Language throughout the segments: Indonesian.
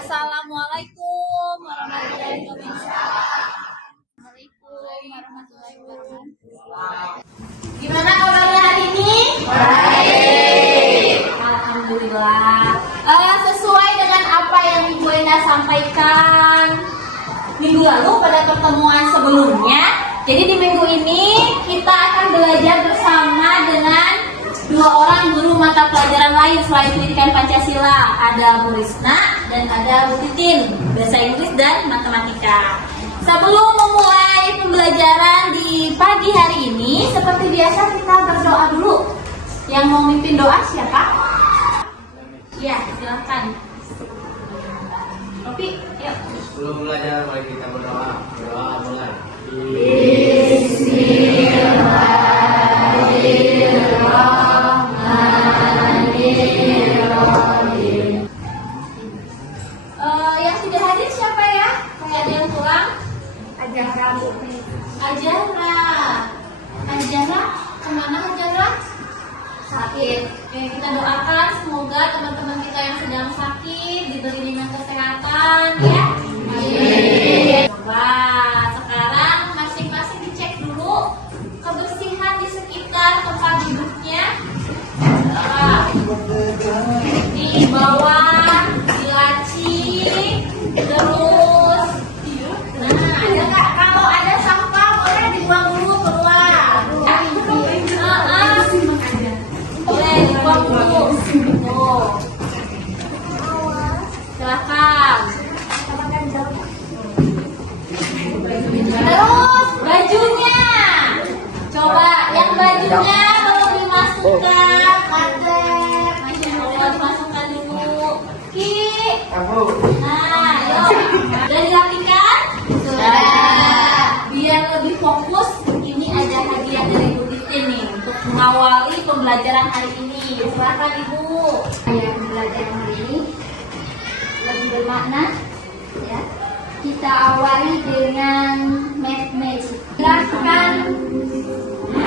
Assalamualaikum warahmatullahi wabarakatuh. Gimana kabarnya hari ini? Baik. Alhamdulillah. Sesuai dengan apa yang Ibu Enda sampaikan minggu lalu pada pertemuan sebelumnya. Jadi di minggu ini kita akan belajar bersama dengan dua orang guru mata pelajaran lain selain pendidikan Pancasila. Ada Bu Risna dan ada Bu Titin, bahasa Inggris dan matematika. Sebelum memulai pembelajaran di pagi hari ini, seperti biasa kita berdoa dulu. Yang mau mimpin doa siapa? Ya, silakan. Opi, yuk. Sebelum belajar, mari kita berdoa. Berdoa mulai. Bismillahirrahmanirrahim. Yang sudah hadir siapa ya? Kayak ada yang kurang? Ajara, kemana Ajara? Sakit. Oke, kita doakan semoga teman-teman kita yang sedang sakit diberi limbah kesehatan ya. Amin. Coba sekarang masing-masing dicek dulu kebersihan di sekitar tempat duduknya. Di bawah, di laci, terus. Nah, ada nggak? Kalau ada sampah boleh dibuang dulu keluar. Boleh dibuang dulu. Tuh. Silakan. Terus bajunya. Coba yang bajunya belum dimasukkan. Masya Allah, masukkan dulu. Ki. Nah, yuk. Sudah dirapikan? Sudah. Biar lebih fokus, ini ada hadiah dari Bu Titin nih untuk mengawali pembelajaran hari ini. Silakan Ibu. Pembelajaran hari ini lebih bermakna, ya. Kita awali dengan math magic. Silakan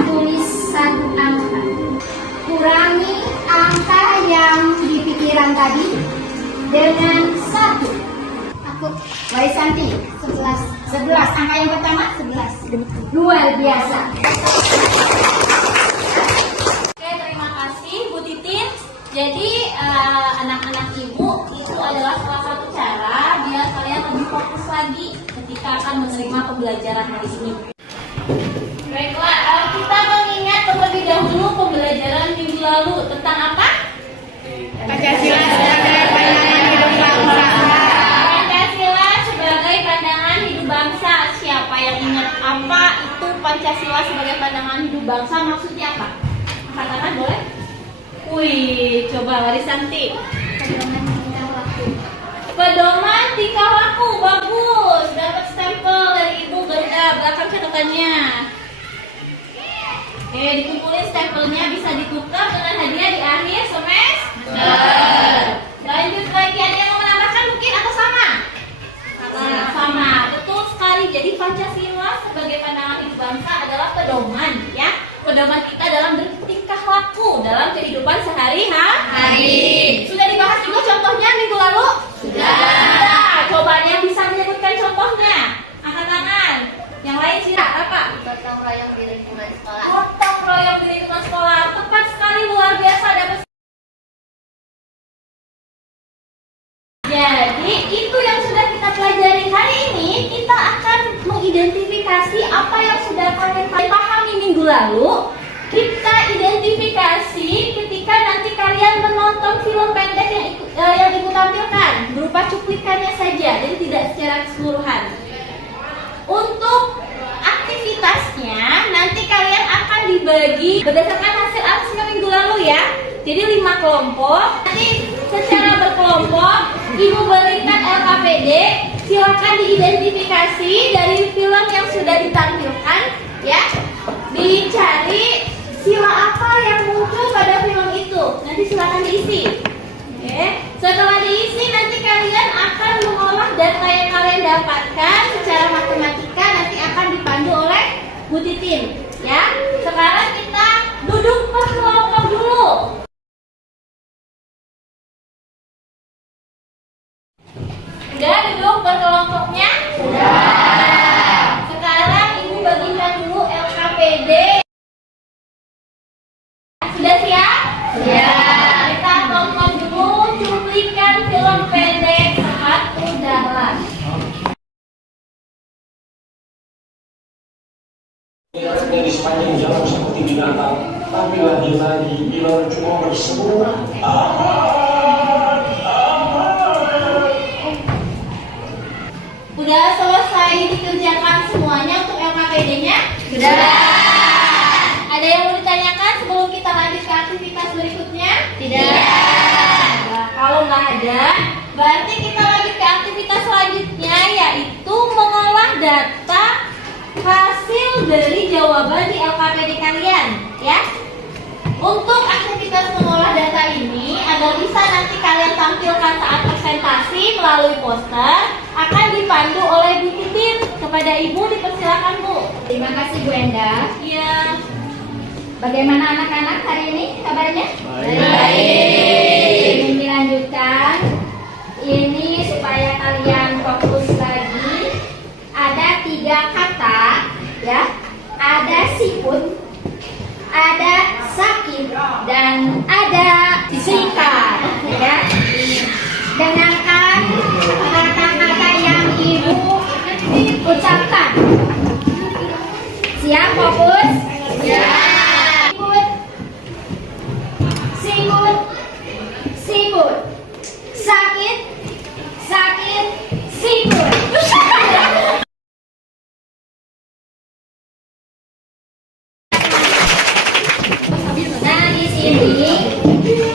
tulis satu angka. Kurangi angka yang di pikiran tadi dengan 1. Aku Waisanti 11. Angka yang pertama 11. Luar biasa. Oke, terima kasih Bu Titin. Jadi anak-anak Ibu itu adalah salah satu cara biar kalian lebih fokus lagi ketika akan menerima pembelajaran hari ini. Baiklah, kita mengingat terlebih dahulu pembelajaran minggu lalu tentang apa? Pancasila sebagai pandangan hidup bangsa. Pancasila sebagai pandangan hidup bangsa. Siapa yang ingat apa itu Pancasila sebagai pandangan hidup bangsa? Maksudnya apa? Katakan boleh? Wih, coba Warisanti. Pedoman tingkah laku, bagus. Dapat stempel dari Ibu Gerda, belakang catatannya. Oke, dikumpulin stempelnya, bisa ditukar dengan hadiah di akhir semester. Lanjut lagi, ada yang mau menambahkan mungkin atau sama? Sama, betul sekali. Jadi Pancasila sebagai pandangan hidup bangsa adalah pedoman, ya. Pedoman kita dalam bertingkah laku dalam kehidupan sehari-hari. Sudah dibahas juga contohnya minggu lalu? Sudah. Coba yang bisa menyebutkan contohnya. Angkat tangan. Yang lain silakan apa? Gotong royong di lingkungan sekolah. Gotong royong di lingkungan sekolah. Tepat sekali, luar biasa. Dapat. Jadi itu yang sudah kita pelajari hari ini. Kita akan mengidentifikasi apa yang sudah kalian pahami minggu lalu. Kita identifikasi ketika nanti kalian menonton film pendek yang Ibu tampilkan berupa cuplikannya saja, jadi tidak secara keseluruhan. Untuk aktivitasnya nanti kalian akan dibagi berdasarkan hasil asesmen minggu lalu ya. Jadi 5 kelompok. Nanti secara berkelompok Ibu berikan LKPD. Silakan diidentifikasi dari film yang sudah ditampilkan ya. Dicari sila apa yang muncul pada film itu. Nanti silakan diisi. Oke. Setelah diisi nanti kalian akan mengolah data yang kalian dapatkan secara matematika, nanti akan dipandu oleh Bu Titin ya. Sekarang kita duduk per kelompok dulu. Sudah duduk berkelompoknya? Sudah. Sekarang Ibu bagikan dulu LKPD. Sudah siap? Siap. Kita tonton dulu cuplikan film pendek Saat Udahan. Dari sepanjang jalan seperti binatang, tapi lagi-lagi bila cuma berseru. Udah selesai dikerjakan semuanya untuk LKPD-nya? Sudah. Ada yang mau ditanyakan sebelum kita lanjut ke aktivitas berikutnya? Tidak. Nah, kalau nggak ada, berarti kita lanjut ke aktivitas selanjutnya, yaitu mengolah data hasil dari jawaban di LKPD kalian, ya. Untuk aktivitas mengolah data ini, agar bisa nanti kalian tampilkan saat presentasi melalui poster, akan dipandu oleh Bu Titin. Kepada Ibu dipersilakan, Bu. Terima kasih Bu Enda. Iya. Bagaimana anak-anak hari ini kabarnya? Baik. Ingin dilanjutkan. Ini supaya kalian fokus lagi. Ada 3 kata, ya. Ada siput, ada sakit, dan ada singkat, ya. Dengarkan kata-kata yang Ibu ucapkan. Siap, fokus? Siap. Siput, siput, sakit, sakit, siput. Nah, di sini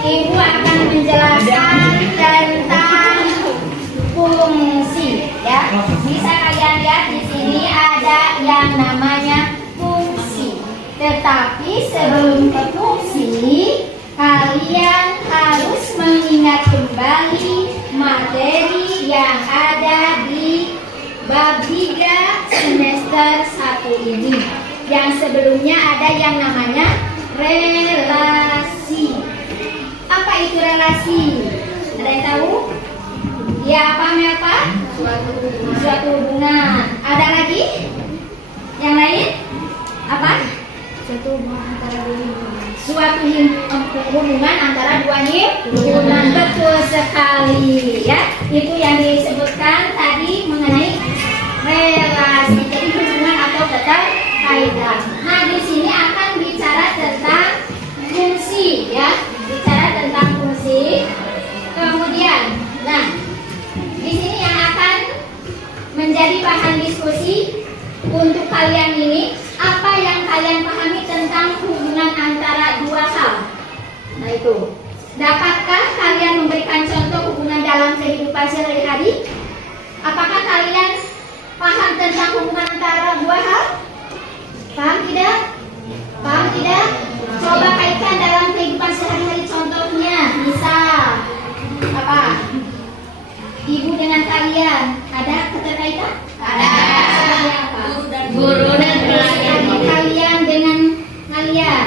Ibu akan menjelaskan tentang fungsi, ya. Bisa kalian lihat di sini ada yang namanya fungsi. Tetapi sebelum ke fungsi, kalian harus mengingat kembali materi yang ada di bab 3 semester 1 ini. Yang sebelumnya ada yang namanya relasi. Apa itu relasi? Ada yang tahu? Ya, apa Melpa? Suatu hubungan. Ada lagi? Yang lain? Apa? Suatu hubungan antara dua hubungan. Suatu hubungan antara dua hubungan. Betul sekali, ya. Itu yang disebutkan tadi mengenai relasi. Jadi hubungan atau keterkaitan. Nah, di sini akan bicara tentang fungsi, ya. Bicara tentang fungsi. Kemudian, nah, di sini yang akan menjadi bahan diskusi untuk kalian ini, apa yang kalian pahami tentang hubungan antara dua hal? Nah, itu. Dapatkah kalian memberikan contoh hubungan dalam kehidupan sehari-hari? Apakah kalian paham tentang hubungan antara dua hal? Paham tidak? Paham tidak? Coba kaitkan dalam kehidupan sehari-hari, contohnya. Misal, apa? Ibu dengan kalian, ada keterkaitan? Ada. Sebagai apa? Guru dan pelajar. Kalian dengan kalian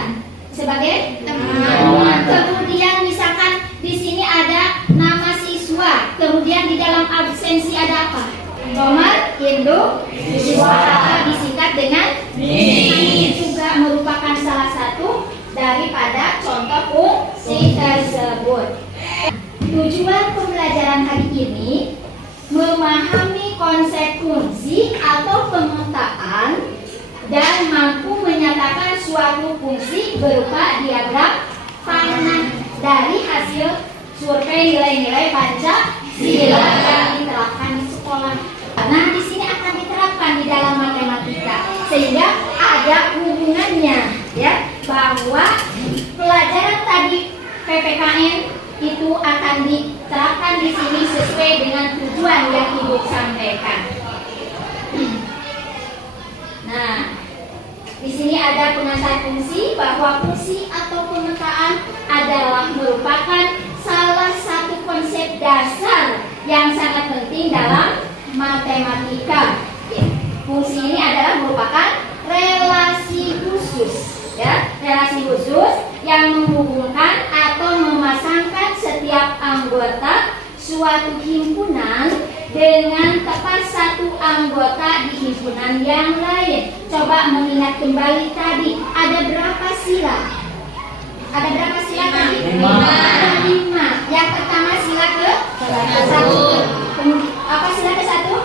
sebagai teman. Kemudian misalkan di sini ada nama siswa, kemudian di dalam absensi ada apa? Nomor induk siswa, disingkat dengan ini juga merupakan salah satu daripada contoh fungsi tersebut. Tujuan pembelajaran hari ini memahami konsep fungsi atau pemetaan dan mampu menyatakan suatu fungsi berupa diagram panah dari hasil survei nilai-nilai Pancasila yang diterapkan di sekolah. Nah, di sini akan diterapkan di dalam matematika sehingga ada hubungannya, ya, bahwa pelajaran tadi PPKN itu akan diterapkan di sini sesuai dengan tujuan yang Ibu sampaikan. Nah, di sini ada pengantar fungsi, bahwa fungsi atau pemetaan adalah merupakan salah satu konsep dasar yang sangat penting dalam matematika. Fungsi ini adalah merupakan relasi khusus, ya, relasi khusus yang menghubungkan atau memasangkan setiap anggota suatu himpunan dengan tepat satu anggota di himpunan yang lain. Coba mengingat kembali tadi, ada berapa sila? Ada berapa sila tadi? 5. Yang pertama sila ke satu. Apa sila ke satu?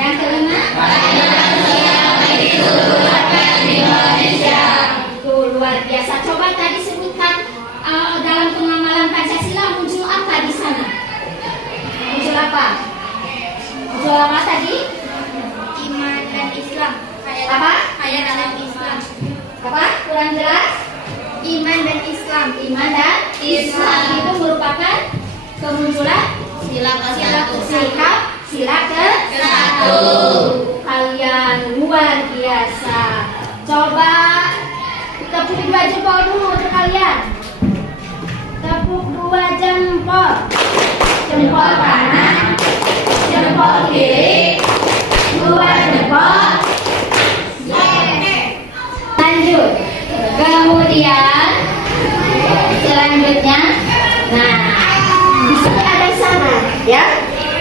Yang kelima? Tuh, luar biasa. Coba tadi sebutkan dalam pengamalan Pancasila muncul apa di sana? Muncul apa? Muncul apa tadi? Iman dan Islam. Apa? Kaya dalam Islam. Apa? Kurang jelas? Iman dan Islam. Iman dan Islam itu merupakan kemunculan Sila sila ke satu. Kalian luar biasa. Coba tepuk 2 jempol dulu untuk kalian. Tepuk 2 jempol. Jempol kanan, jempol kiri, 2 jempol. Lanjut. Kemudian selanjutnya, nah di sini ada syarat ya.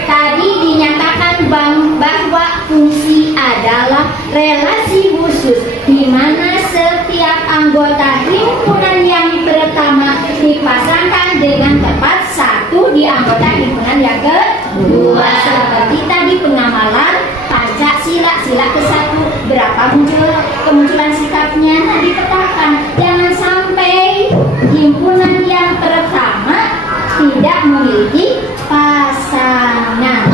Tadi dinyatakan bahwa fungsi adalah relasi khusus di mana setiap anggota himpunan yang pertama dipasangkan dengan tepat satu di anggota himpunan yang kedua. Seperti tadi pengamalan Pancasila sila ke-1, berapa kemunculan sikapnya? Nah, dipetakan. Jangan sampai himpunan yang pertama tidak memiliki pasangan.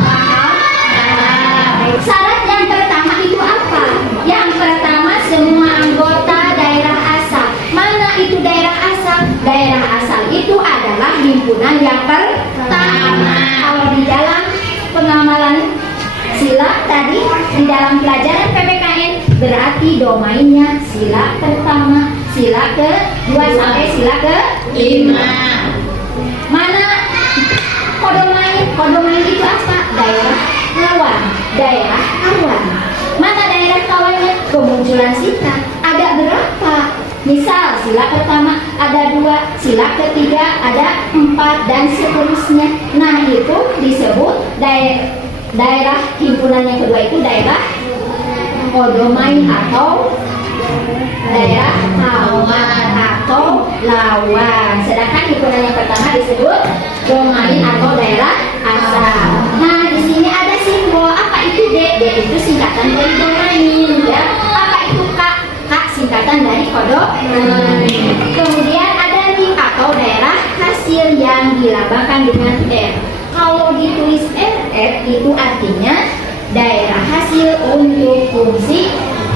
Syarat yang pertama itu apa? Yang pertama semua anggota daerah asal. Mana itu daerah asal? Daerah asal itu adalah himpunan yang pertama. Kalau di dalam pengamalan sila tadi, di dalam pelajaran PPKN, berarti domainnya sila pertama, sila ke-2 sampai sila ke-5. Mana kodomain? Kodomain itu apa? Daerah lawan, daerah kawan. Mana daerah kawannya? Kemunculan sikap. Ada berapa? Misal sila pertama ada 2, sila ketiga ada 4 dan seterusnya. Nah, itu disebut daerah himpunan yang kedua itu daerah kodomain atau daerah kawan atau lawan. Sedangkan himpunan yang pertama disebut domain atau daerah asal. Nah, di sini ada simbol. Apa itu D? D itu singkatan dari domain ya. Apa itu K? K singkatan dari kodomain. Kemudian ada ring atau daerah hasil yang dilambangkan dengan R. Kalau ditulis RF itu artinya daerah hasil untuk fungsi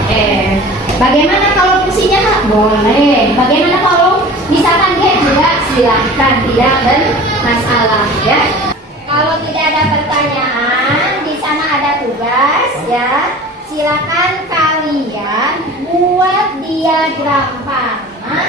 F. Bagaimana kalau fungsinya H? Boleh. Bagaimana kalau misalkan G? Juga silahkan, tidak bermasalah ya. Kalau tidak ada pertanyaan, di sana ada tugas ya. Silakan kalian buat diagram panah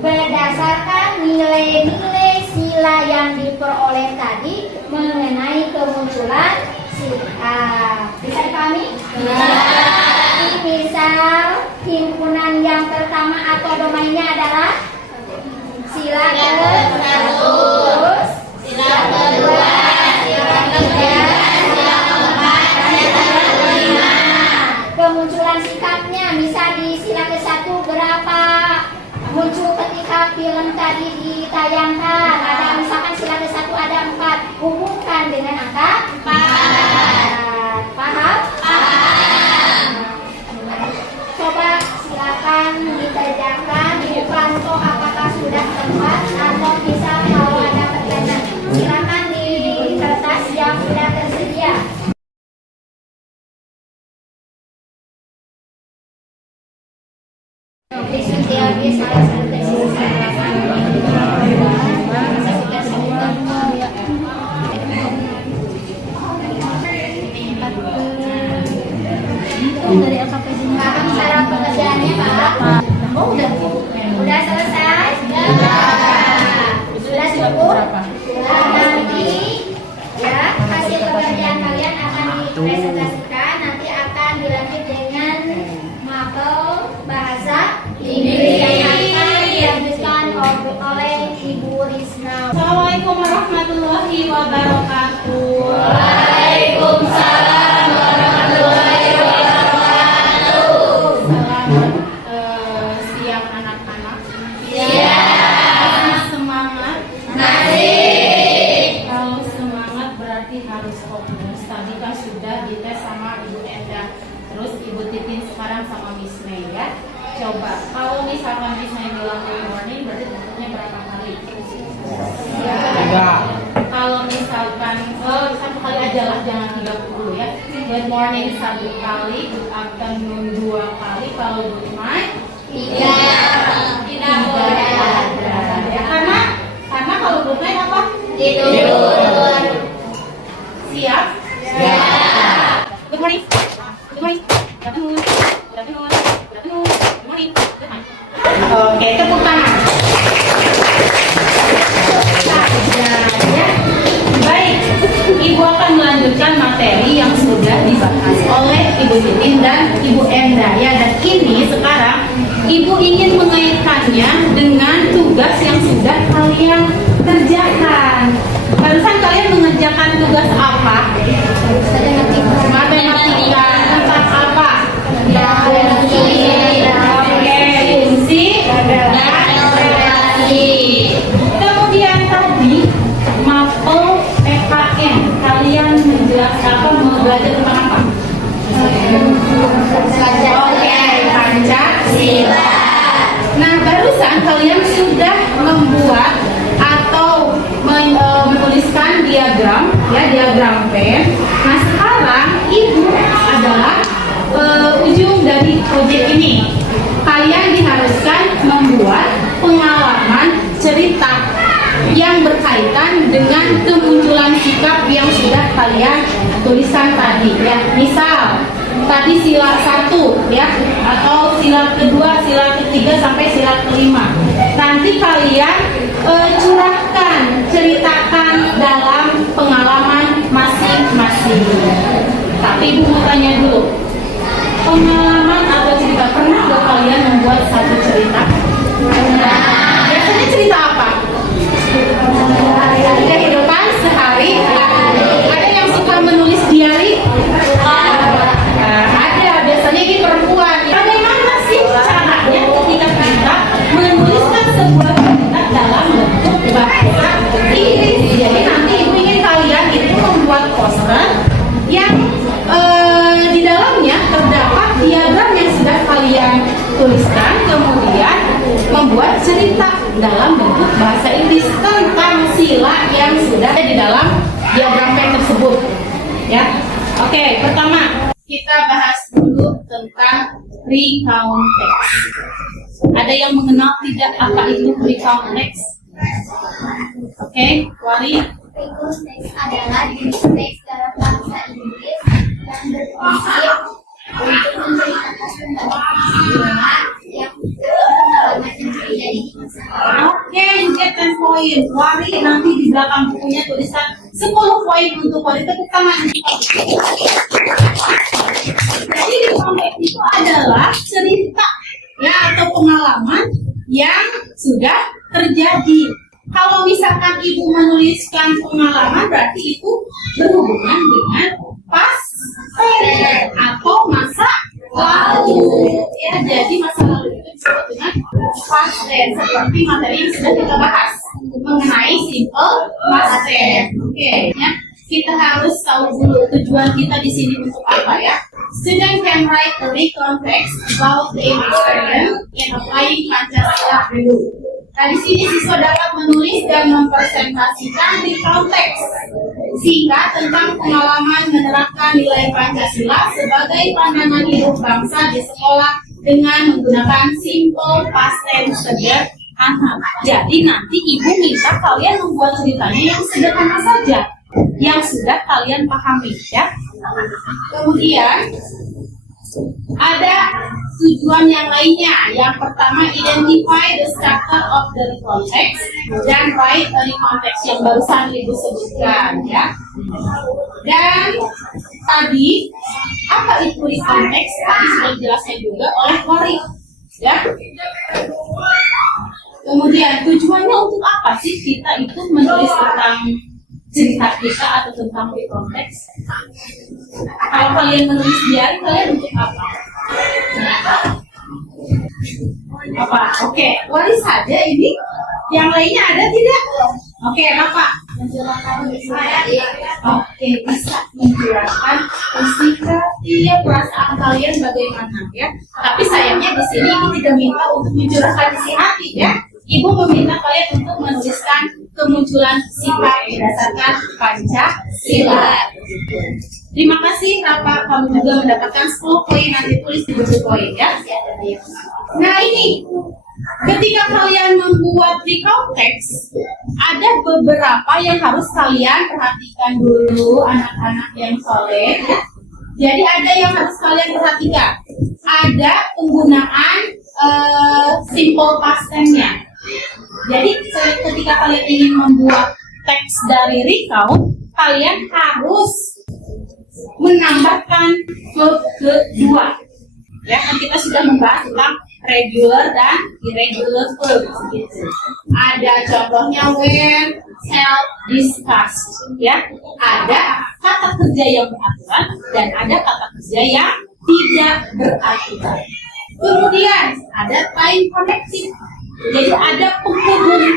berdasarkan nilai-nilai sila yang diperoleh tadi mengenai kemunculan sikap. Bisa dipahami? Jadi misal himpunan yang pertama atau domainnya adalah sila ke-1, sila ke-2, sila ke-3, sila ke-4, sila ke-5. Kemunculan sikapnya misal di sila ke-1 berapa? Muncul ketika film tadi ditayangkan. Ada misalkan sila ke-1 ada 4, hubungkan dengan angka 4. Paham? Paham. Coba silakan dikerjakan, dipantau apakah sudah tepat atau bisa kalau ada pertanyaan silakan di kertas yang sudah tersedia. Dari LKPD. Paham cara pengerjaannya, Pak? Oh, udah. Udah selesai? Sudah cukup? Nanti ya hasil pekerjaan kalian akan dipresentasikan Assalamualaikum warahmatullahi wabarakatuh. Waalaikumsalam warahmatullahi wabarakatuh. Selamat siang anak-anak. Siang. Semangat. Masih. Kalau semangat berarti harus fokus. Tadi kan sudah dites sama Ibu Enda. Terus Ibu Titin sekarang sama Miss Mei ya. Coba kalau misalkan Miss Mei bilang good morning berarti bentuknya berapa kali? Ya. Kalau misalkan satu kali aja lah, jangan 30 ya. Good morning 1 kali, good afternoon 2 kali, kalau good night tidak boleh ada. Ya, karena kalau good night apa? Tidur. Siap? Siap. Good morning. Good morning. Good afternoon. Good afternoon. Good afternoon. Good morning. Good night. Oke, tepuk tangan. Ya. Baik, Ibu akan melanjutkan materi yang sudah dibahas oleh Ibu Titin dan Ibu Enda ya. Dan ini sekarang Ibu ingin mengaitkannya dengan tugas yang sudah kalian kerjakan. Barusan kalian mengerjakan tugas apa? Matematika. Tentang apa? Oke, fungsi dan relasi. Kemudian tadi mapel PKN, kalian menjelaskan apa, mau belajar tentang apa? Oke, Pancasila. Nah, barusan kalian sudah membuat atau menuliskan diagram, ya, diagram pen. Nah, sekarang Ibu adalah ujung dari proyek ini. Kalian diharuskan membuat pengalaman cerita yang berkaitan dengan kemunculan sikap yang sudah kalian tuliskan tadi ya. Misal tadi sila 1 ya, atau sila kedua, sila ketiga sampai sila kelima. Nanti kalian curahkan, ceritakan dalam pengalaman masing-masing. Tapi Ibu mau tanya dulu, pengalaman atau cerita, pernah gak kalian membuat satu cerita? Biasanya cerita apa? Kehidupan sehari-hari. Ada yang suka menulis diary? Ada, biasanya ini perempuan. Bagaimana sih caranya ketika kita menuliskan sebuah cerita dalam bentuk bahasa Inggris? Jadi nanti Ibu ingin kalian itu membuat poster yang di dalamnya terdapat diagram yang sudah kalian tuliskan, kemudian membuat cerita dalam bentuk bahasa Inggris tentang sila yang sudah ada di dalam diagram pen tersebut. Ya, oke. Pertama kita bahas dulu tentang recount text. Ada yang mengenal tidak apa itu recount text? Oke, Wali. Recount text adalah jenis teks dalam bahasa Inggris yang berprinsip untuk menceritakan pengalaman yang pengalaman yang terjadi di masa lalu. Oke, you get 10 poin. Wari, nanti di belakang bukunya tulisan 10 poin untuk Wari. Tepuk tangan. Jadi di konteks itu adalah cerita ya, atau pengalaman yang sudah terjadi. Kalau misalkan Ibu menuliskan pengalaman, berarti itu berhubungan dengan past atau masa lalu. Ya, jadi masa lalu itu disebut dengan past tense, seperti materi yang sudah kita bahas mengenai simple past tense. Oke, ya. Kita harus tahu dulu tujuan kita di sini untuk apa ya. Student can write a recount text about the experience in applying Pancasila dulu. Nah, di sini siswa dapat menulis dan mempresentasikan recount text singkat tentang pengalaman menerapkan nilai Pancasila sebagai pandangan hidup bangsa di sekolah dengan menggunakan simple past tense sederhana. Jadi nanti Ibu minta kalian membuat ceritanya yang sederhana saja, yang sudah kalian pahami ya. Kemudian ada tujuan yang lainnya. Yang pertama, identify the structure of the recount text dan write a recount text yang barusan Ibu sebutkan ya. Dan tadi apa itu recount text? Tadi sudah dijelaskan juga oleh Wari ya. Kemudian tujuannya untuk apa sih kita itu menulis tentang cerita kita atau tentang konteks? Kalau kalian menulis diary, kalian untuk apa? Apa? Oke, waris saja ini. Yang lainnya ada tidak? Oke, Bapak. Oke, bisa menjelaskan isi perasaan kalian bagaimana ya. Tapi sayangnya di sini Ibu tidak minta untuk mencurahkan isi hati ya. Ibu meminta kalian untuk menuliskan kemunculan sikap berdasarkan Pancasila. Terima kasih Rafa, kamu juga mendapatkan 10 poin, nanti tulis di buku poin ya. Nah ini, ketika kalian membuat recount text, ada beberapa yang harus kalian perhatikan dulu, anak-anak yang soleh ya. Jadi ada yang harus kalian perhatikan. Ada penggunaan simple past tense-nya. Jadi ketika kalian ingin membuat teks dari recount, kalian harus menambahkan verb kedua. Ya, kan kita sudah membahas tentang regular dan irregular verb. Gitu. Ada contohnya when self discussed. Ya, ada kata kerja yang beraturan dan ada kata kerja yang tidak beraturan. Kemudian ada time connecting. Jadi ada penghubung.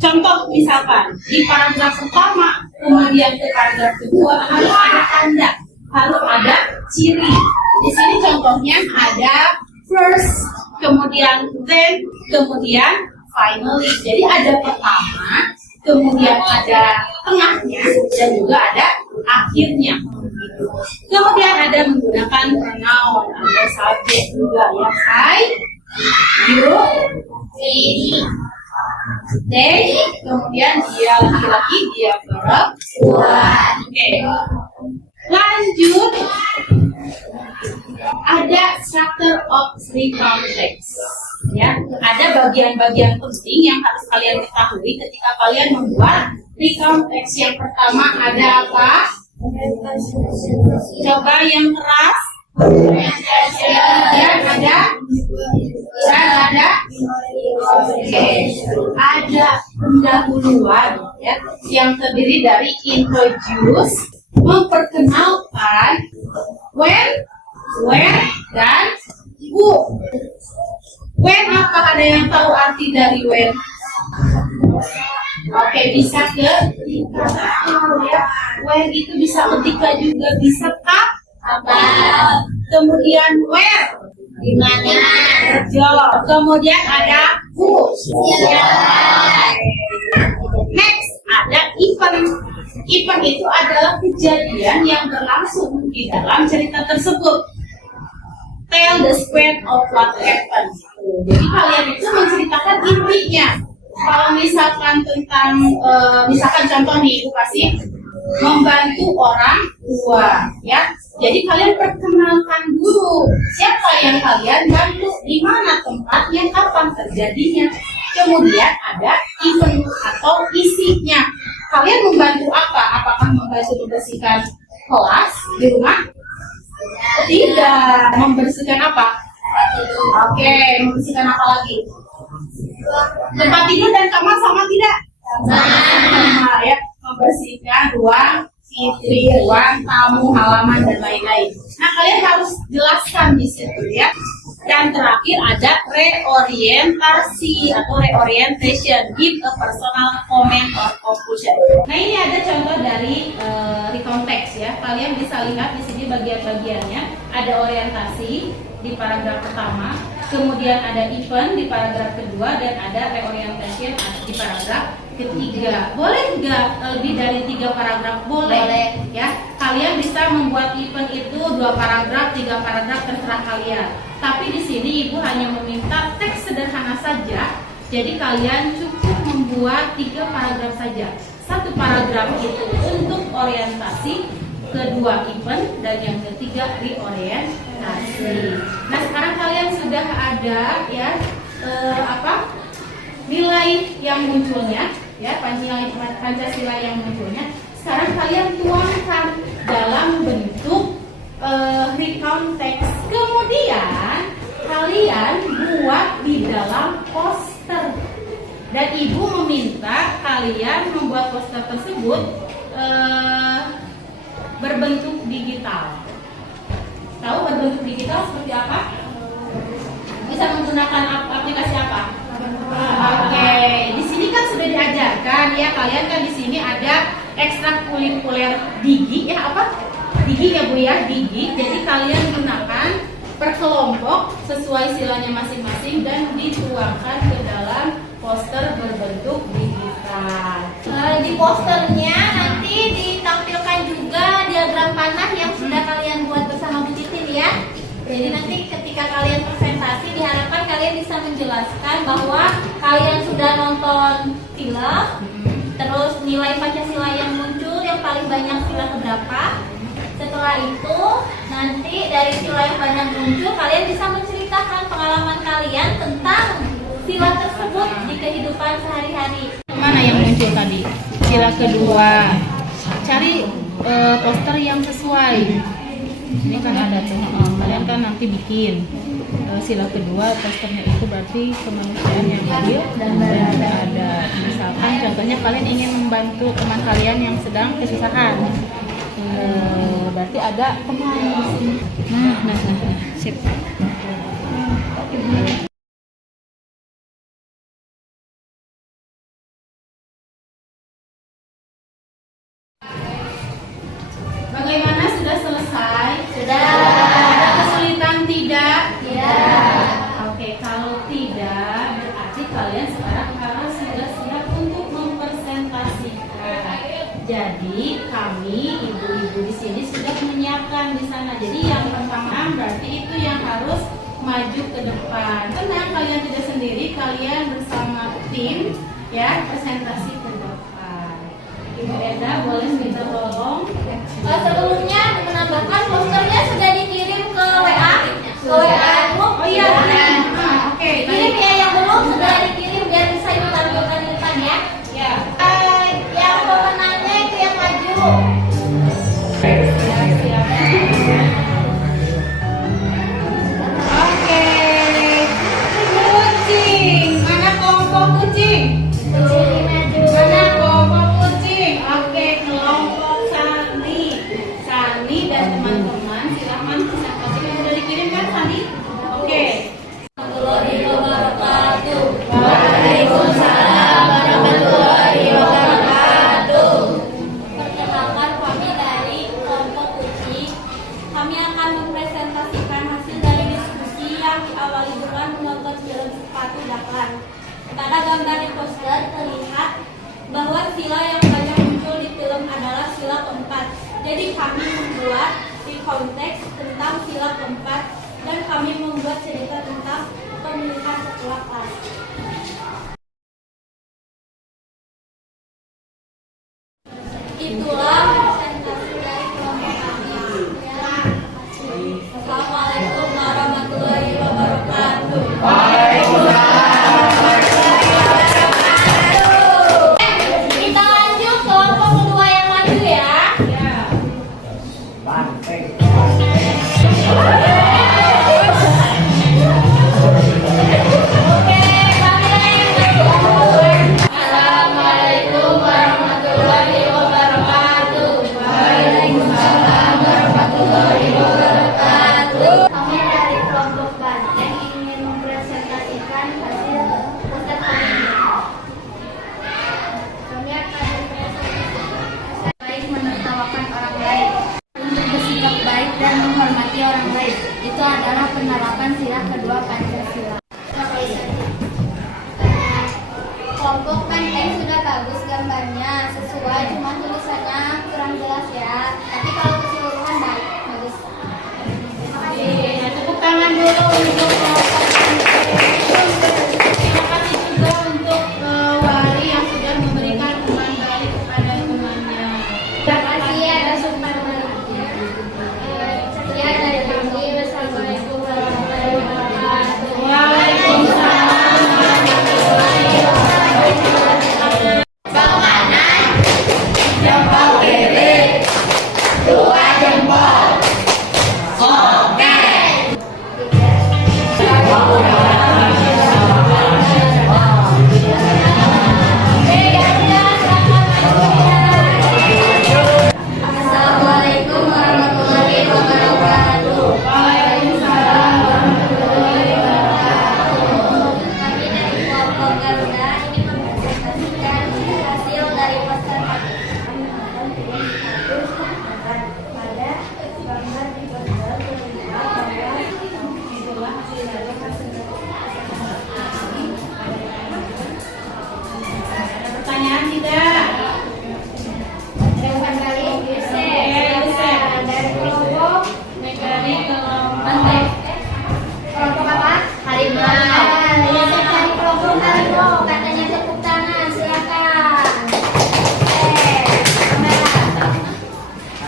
Contoh misalkan di paragraf pertama kemudian ke paragraf kedua harus ada tanda, harus ada ciri. Di sini contohnya ada first, kemudian then, kemudian finally. Jadi ada pertama, kemudian ada tengahnya dan juga ada akhirnya. Kemudian ada menggunakan pronoun atau subjek juga ya. I, you, he, they, kemudian dia laki-laki, dia perempuan. Oke. Lanjut. Ada structure of recount text. Ya, ada bagian-bagian penting yang harus kalian ketahui ketika kalian membuat recount text. Yang pertama ada apa? Coba yang keras. Kemudian ada ada pendahuluan ya, yang terdiri dari introduce, memperkenalkan, when, where, dan who. When apa, ada yang tahu arti dari when? Oke, bisa ke ya. When itu bisa ketika juga, bisa kapan. Kemudian where, di mana? Kemudian ada who. Next ada event. Event itu adalah kejadian yang berlangsung di dalam cerita tersebut. Tell the spread of what happened. Jadi kalian itu menceritakan intinya. Kalau misalkan tentang, misalkan contoh nih, Ibu kasih membantu orang tua, ya. Jadi kalian perkenalkan dulu siapa yang kalian bantu, di mana tempatnya, kapan terjadinya. Kemudian ada event atau isinya. Kalian membantu apa? Apakah membantu membersihkan kelas di rumah? Tidak. Membersihkan apa? Oke, membersihkan apa lagi? Tempat tidur dan kamar sama tidak? Sama. Ya, membersihkan ruang TV, ruang tamu, halaman dan lain-lain. Nah, kalian harus jelaskan di situ ya. Dan terakhir ada reorientasi atau reorientation, give a personal comment or conclusion. Nah, ini ada contoh dari recount text ya. Kalian bisa lihat di sini bagian-bagiannya. Ada orientasi di paragraf pertama, kemudian ada event di paragraf kedua, dan ada reorientation di paragraf ketiga. Boleh nggak lebih dari 3 paragraf? Boleh. Ya, kalian bisa membuat event itu 2 paragraf, 3 paragraf, terserah kalian. Tapi di sini Ibu hanya meminta teks sederhana saja. Jadi kalian cukup membuat 3 paragraf saja. 1 paragraf itu untuk orientasi, kedua event, dan yang ketiga reorientasi. Nah, sekarang kalian sudah ada ya nilai yang munculnya, ya, nilai Pancasila yang munculnya. Sekarang kalian tuangkan dalam bentuk recount text. Kemudian kalian buat di dalam post Dan ibu meminta kalian membuat poster tersebut berbentuk digital. Tahu berbentuk digital seperti apa? Bisa menggunakan aplikasi apa? Oke, di sini kan sudah diajarkan ya, kalian kan di sini ada ekstrakurikuler Digi ya, apa? Digi ya Bu ya, Digi. Jadi kalian gunakan per kelompok sesuai silanya masing-masing dan dituangkan ke dalam poster berbentuk digital. Di posternya nanti ditampilkan juga diagram panah yang sudah kalian buat bersama Bu Titin ya. Jadi nanti ketika kalian presentasi diharapkan kalian bisa menjelaskan bahwa kalian sudah nonton film, terus nilai Pancasila yang muncul yang paling banyak sila keberapa. Setelah itu nanti dari sila yang banyak muncul kalian bisa menceritakan pengalaman kalian tentang sila tersebut di kehidupan sehari-hari. Mana yang muncul tadi? Sila kedua. Cari poster yang sesuai. Ini kan ada tuh. Kalian kan nanti bikin sila kedua, posternya itu berarti kemanusiaan yang adil dan ada. Misalkan contohnya kalian ingin membantu teman kalian yang sedang kesusahan. Berarti ada teman di sini. Nah, sip. Bagaimana, sudah selesai? Sudah. Ada kesulitan tidak? Tidak. Oke, kalau tidak berarti kalian sekarang harus sudah siap untuk mempresentasikan. Jadi kami ibu-ibu di sini sudah menyiapkan di sana. Jadi yang pertama berarti itu yang harus maju ke depan. Tenang, kalian tidak sendiri, kalian bersama tim ya, presentasi ke depan. Ibu Eda boleh minta tolong. Sebelumnya menambahkan posternya sudah dikirim ke WA, ke WA group. Oh iya. Oke. Kirim ya, yang belum sudah dikirim biar bisa ditampilkan di depan ya. Ya. Yang pemenangnya itu yang maju. Oke. Kucing. Mana kelompok kucing? Mana kelompok kucing? Oke, kelompok Sani. Sani dan teman-teman silakan presentasi yang sudah dikirim kan Sani? Oke. Warahmatullahi wabarakatuh. Waalaikumsalam warahmatullahi wabarakatuh. Perkenalkan kami dari kelompok kucing. Kami akan mempresentasikan hasil dari diskusi yang diawali dengan menonton film Sepatu Daklan. Pada gambar di poster terlihat bahwa sila yang banyak muncul di film adalah sila keempat. Jadi kami membuat di konteks tentang sila keempat dan kami membuat cerita tentang pemilihan ketua kelas. Itulah presentasi dari kelompok kami. Assalamualaikum warahmatullahi wabarakatuh. Kita lanjut kelompok kedua yang maju ya. Oke, kamera yang maju. Assalamualaikum warahmatullahi wabarakatuh. Waalaikumsalam warahmatullahi wabarakatuh. Kami dari kelompok ban yang ingin mempresentasikan hasil poster kami. Kami akan mempresentasikan baik menertawakan orang lain, untuk bersikap baik dan menghormati orang lain. Itu adalah penerapan sila kedua Pancasila. Kelompok banteng sudah bagus gambarnya, sesuai, cuma tulisannya kurang jelas ya. Tapi kalau keseluruhan baik, bagus. Oke, tepuk tangan dulu untuk kelompok banteng. Terima kasih juga untuk wali yang sudah memberikan umpan balik kepada temannya. Terima kasih ya atas umpan-umpan. Sekian dari kami. Wassalamualaikum warahmatullahi wabarakatuh. Waalaikumsalam warahmatullahi wabarakatuh. Kanan, jempol kiri, dua jempol. Oke.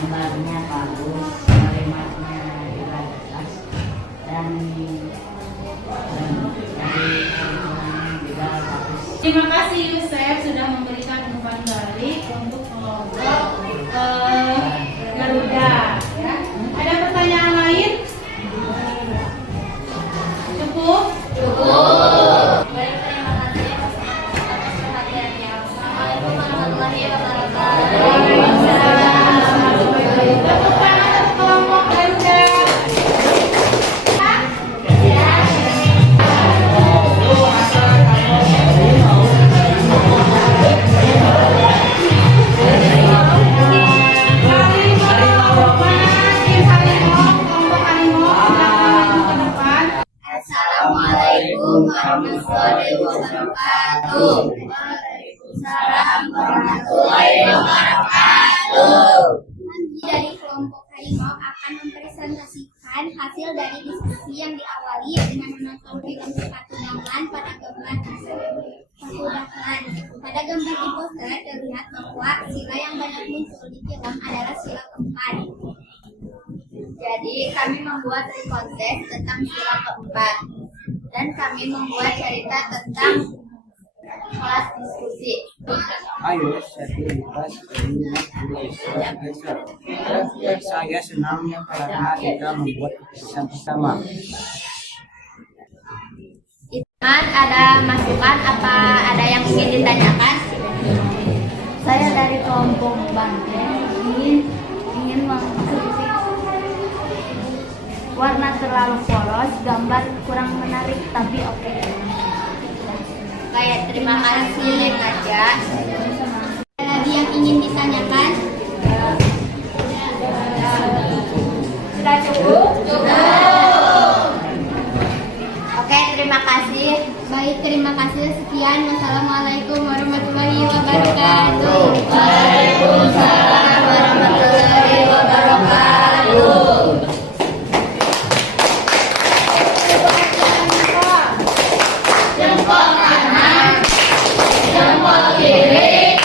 gambarnya bagus, kalimatnya juga jelas, dan dari juga bagus. Terima kasih Yusef sudah memberikan umpan balik untuk kelompok Garuda. Ya. Ada pertanyaan lain? Cukup? Baik, terima kasih atas perhatiannya. Assalamualaikum warahmatullahi wabarakatuh. Tepuk tangan untuk kelompok Garuda. Assalamualaikum warahmatullahi wabarakatuh. Waalaikumsalam warahmatullahi wabarakatuh. Dari kelompok harimau akan mempresentasikan hasil dari diskusi yang diawali dengan menonton film sepatu damelan pada gambar sepatu damelan. Pada gambar di poster terlihat bahwa sila yang banyak muncul di film adalah sila keempat. Jadi kami membuat konten tentang sila keempat dan kami membuat cerita tentang kelas diskusi. Ayo, sertifikat minat tulis. Saya senang karena kita membuat keputusan bersama. Iman, ada masukan apa ada yang ingin ditanyakan? Saya dari kelompok Banteng ingin mengkritik warna terlalu polos, gambar kurang menarik, tapi oke. Baik, terima kasih Kaja. Ada lagi yang ingin ditanyakan? Sudah cukup? Cukup. Oke, terima kasih. Baik, terima kasih. Sekian. Wassalamualaikum warahmatullahi wabarakatuh. Waalaikumsalam warahmatullahi wabarakatuh. Jempol kanan, jempol kiri,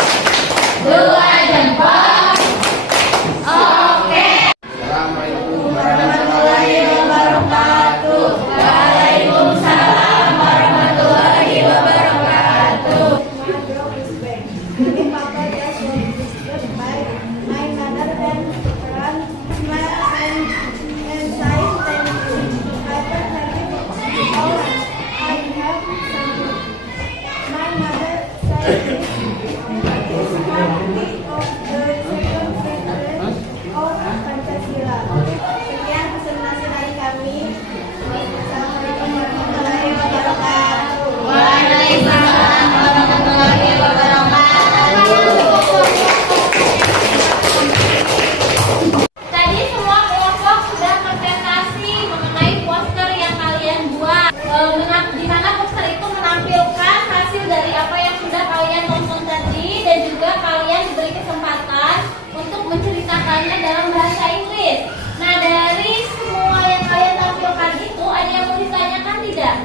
dua jempol. Oke. Assalamualaikum Warahmatullahi wabarakatuh. Waalaikumsalam warahmatullahi wabarakatuh. Sekian presentasi dari kami. Assalamualaikum warahmatullahi wabarakatuh. Waalaikumsalam warahmatullahi wabarakatuh. Tadi semua kelompok sudah presentasi mengenai poster yang kalian buat. Di mana poster itu menampilkan hasil dari apa yang sudah kalian tonton tadi, dan juga kalian diberi kesempatan untuk menceritakannya dalam bahasa Inggris. Nah, dari semua yang kalian tampilkan itu, ada yang mau ditanyakan tidak?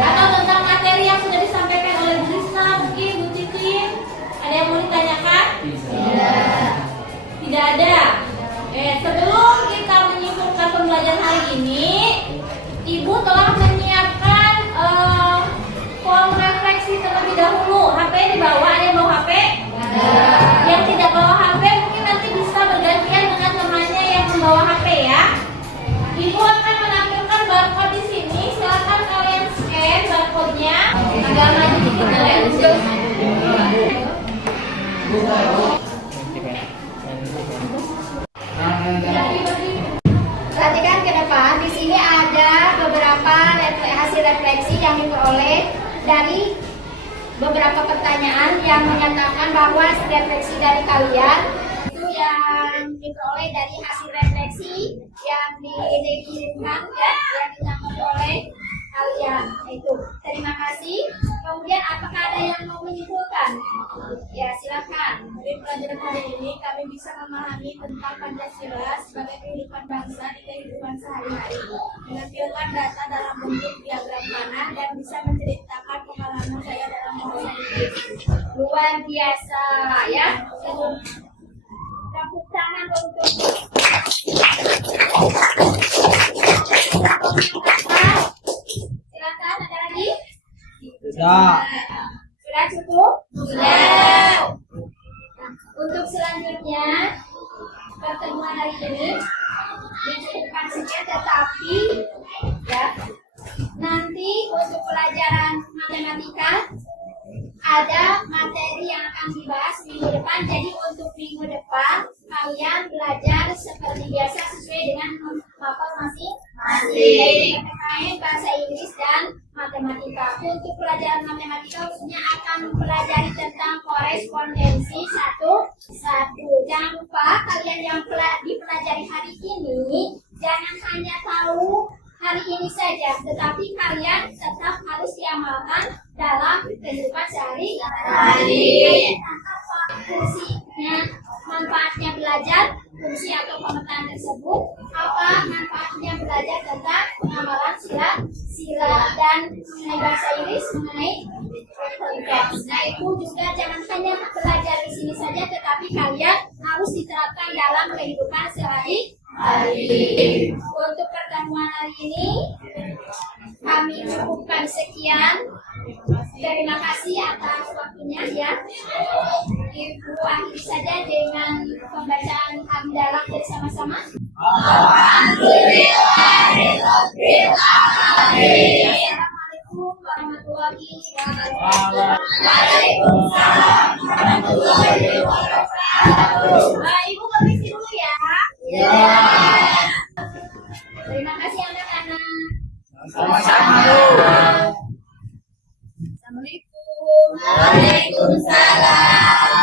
Atau tentang materi yang sudah disampaikan oleh Bu Rizna, mungkin Bu Titin? Ada yang mau ditanyakan? Tidak ada. Sebelum kita menyimpulkan pembelajaran hari ini, Ibu telah menyiapkan form refleksi terlebih dahulu. HP dibawa, ada yang bawa HP? Yang tidak bawa HP mungkin nanti bisa bergantian dengan temannya yang membawa HP ya. Ibu akan menampilkan barcode di sini. Silakan kalian scan barcode-nya. Agak maju dikit ya. Perhatikan ke depan. Di sini ada beberapa hasil refleksi yang diperoleh dari beberapa pertanyaan yang menyatakan bahwa refleksi dari kalian itu yang diperoleh dari hasil refleksi yang dikirimkan ya, yang ditangkap oleh kalian. Itu. Terima kasih. Kemudian apakah ada yang mau menyimpulkan? Ya, silakan. Dari pelajaran hari ini kami bisa memahami tentang Pancasila sebagai kehidupan bangsa di kehidupan sehari-hari. Menampilkan data dalam bentuk diagram panah dan bisa menceritakan pengalaman saya dalam bahasa Inggris. Luar biasa ya. Pramuka tangan untuk silakan, ada lagi? Sudah. Sudah cukup? Sudah. Nah, untuk selanjutnya pertemuan hari ini dicukupkan sekian, tetapi ya nanti untuk pelajaran matematika ada materi yang akan dibahas minggu depan. Jadi untuk minggu depan kalian belajar seperti biasa sesuai dengan mapel masing-masing. PPKN bahasa Inggris dan matematika. Untuk pelajaran matematika khususnya akan mempelajari tentang korespondensi satu. Jangan lupa kalian yang dipelajari hari ini jangan hanya tahu hari ini saja, tetapi kalian tetap harus diamalkan dalam kehidupan sehari-hari. Apa fungsinya, manfaatnya belajar, fungsi atau pemetaan tersebut, apa manfaatnya belajar tentang pengamalan sila dan mengenai bahasa Inggris, mengenai konteks. Nah itu juga jangan hanya belajar di sini saja, tetapi kalian harus diterapkan dalam kehidupan sehari-hari. Untuk pertemuan hari ini kami cukupkan sekian. Terima kasih atas waktunya ya. Ibu akhiri saja dengan pembacaan hamdalah bersama-sama. Assalamualaikum warahmatullahi wabarakatuh. Waalaikumsalam warahmatullahi wabarakatuh. Ibu permisi dulu ya. Terima kasih anak-anak. Sama-sama. Assalamualaikum. Waalaikumsalam.